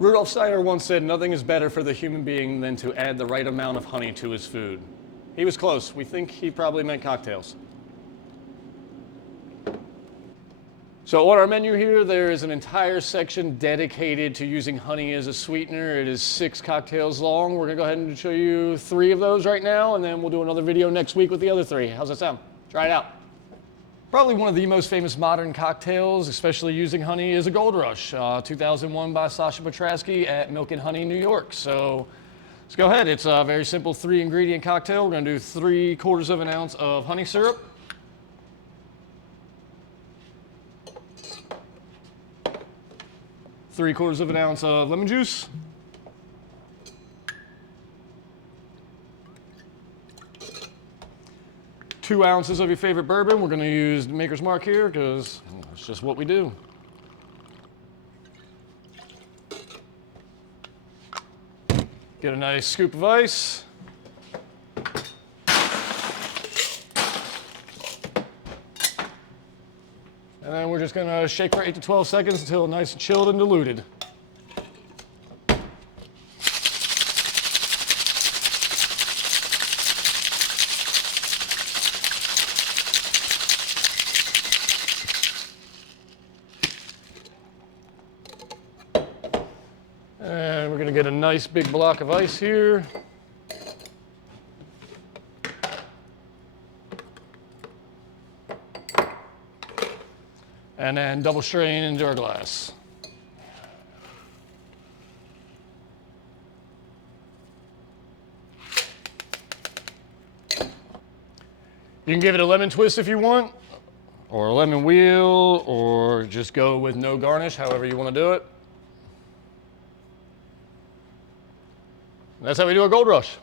Rudolf Steiner once said, "Nothing is better for the human being than to add the right amount of honey to his food." He was close. We think he probably meant cocktails. So on our menu here, there is an entire section dedicated to using honey as a sweetener. It is 6 cocktails long. We're gonna go ahead and show you 3 of those right now, and then we'll do another video next week with the other 3. How's that sound? Try it out. Probably one of the most famous modern cocktails, especially using honey, is a Gold Rush, 2001 by Sasha Petrasky at Milk and Honey, New York. So let's go ahead. It's a very simple 3-ingredient cocktail. We're gonna do 3/4 of an ounce of honey syrup, 3/4 of an ounce of lemon juice, 2 ounces of your favorite bourbon. We're going to use Maker's Mark here because it's just what we do. Get a nice scoop of ice. And then we're just going to shake for 8 to 12 seconds until nice and chilled and diluted. And we're going to get a nice big block of ice here. And then double strain into our glass. You can give it a lemon twist if you want, or a lemon wheel, or just go with no garnish, however you want to do it. And that's how we do a Gold Rush.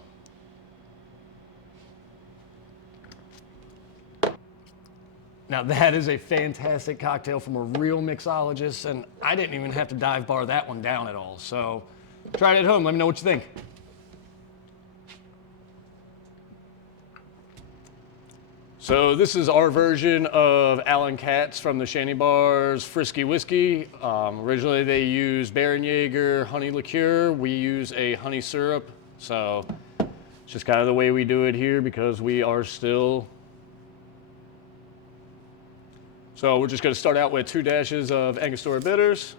Now that is a fantastic cocktail from a real mixologist, and I didn't even have to dive bar that one down at all. So try it at home, let me know what you think. So this is our version of Alan Katz from the Shanty Bar's Frisky Whiskey. Originally they used Bärenjäger honey liqueur. We use a honey syrup. So it's just kind of the way we do it here because we are still. So we're just going to start out with 2 dashes of Angostura bitters,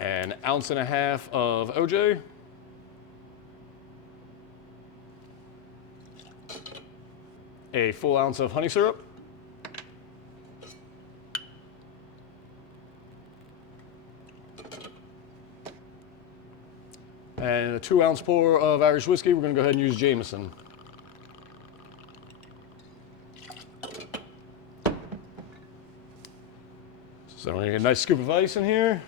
an 1.5 ounces of OJ, a full ounce of honey syrup, and a 2-ounce pour of Irish whiskey. We're going to go ahead and use Jameson. So we're going to get a nice scoop of ice in here.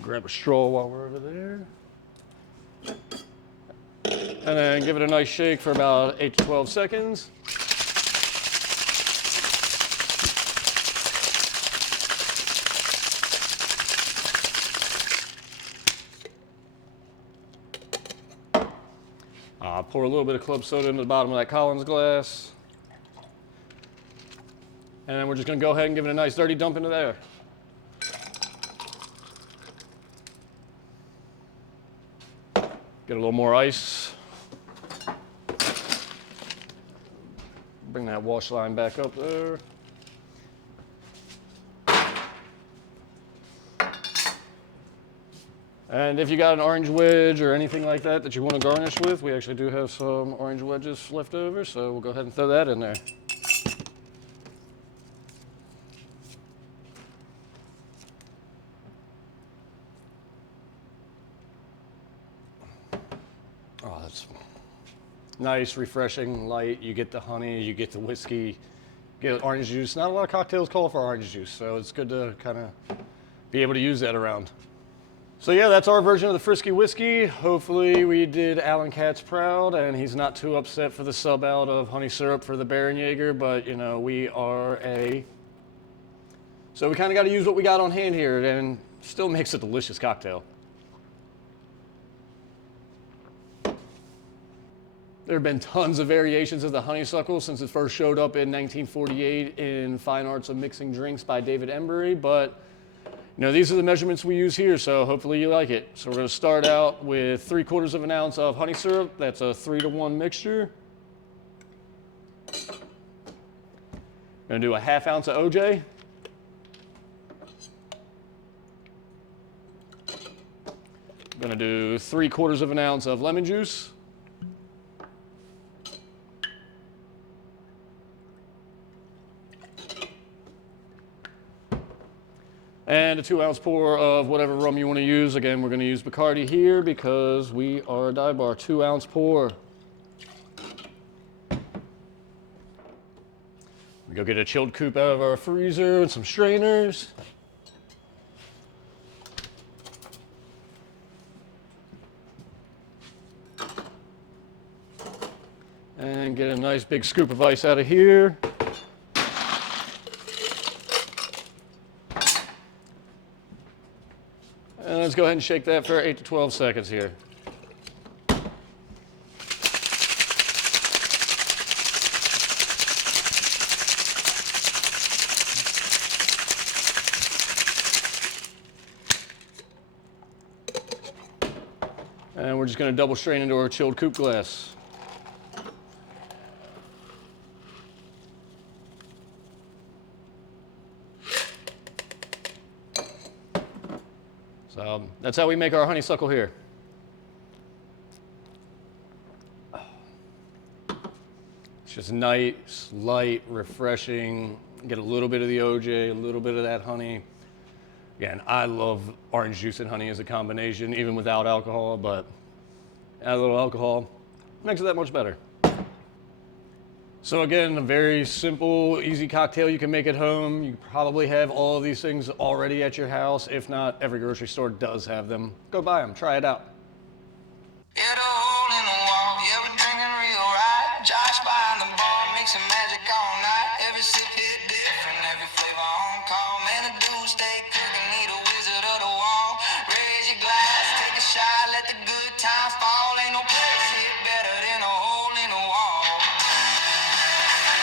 Grab a straw while we're over there. And then give it a nice shake for about 8 to 12 seconds. Pour a little bit of club soda into the bottom of that Collins glass. And then we're just going to go ahead and give it a nice dirty dump into there. Get a little more ice. Bring that wash line back up there. And if you got an orange wedge or anything like that that you want to garnish with, we actually do have some orange wedges left over, so we'll go ahead and throw that in there. Oh, that's nice, refreshing, light. You get the honey, you get the whiskey, get orange juice. Not a lot of cocktails call for orange juice, so it's good to kind of be able to use that around. So yeah, that's our version of the Frisky Whiskey. Hopefully we did Alan Katz proud and he's not too upset for the sub out of honey syrup for the Bärenjäger, but you know, we are so we kind of got to use what we got on hand here and still makes a delicious cocktail. There have been tons of variations of the honeysuckle since it first showed up in 1948 in Fine Arts of Mixing Drinks by David Embry, but these are the measurements we use here, so hopefully you like it. So we're going to start out with 3/4 of an ounce of honey syrup. That's a 3-to-1 mixture. Going to do a 1/2 ounce of OJ. Going to do 3/4 of an ounce of lemon juice. And a 2-ounce pour of whatever rum you want to use. Again, we're going to use Bacardi here because we are a dive bar. 2-ounce pour. We go get a chilled coupe out of our freezer and some strainers. And get a nice big scoop of ice out of here. And let's go ahead and shake that for 8 to 12 seconds here. And we're just going to double strain into our chilled coupe glass. So that's how we make our honeysuckle here. It's just nice, light, refreshing. Get a little bit of the OJ, a little bit of that honey. Again, I love orange juice and honey as a combination, even without alcohol, but add a little alcohol makes it that much better. So again, a very simple, easy cocktail you can make at home. You probably have all of these things already at your house. If not, every grocery store does have them. Go buy them, try it out. Yeah, the hole in the wall, yeah, we're drinking real right. Josh behind the bar, mixing magic all night.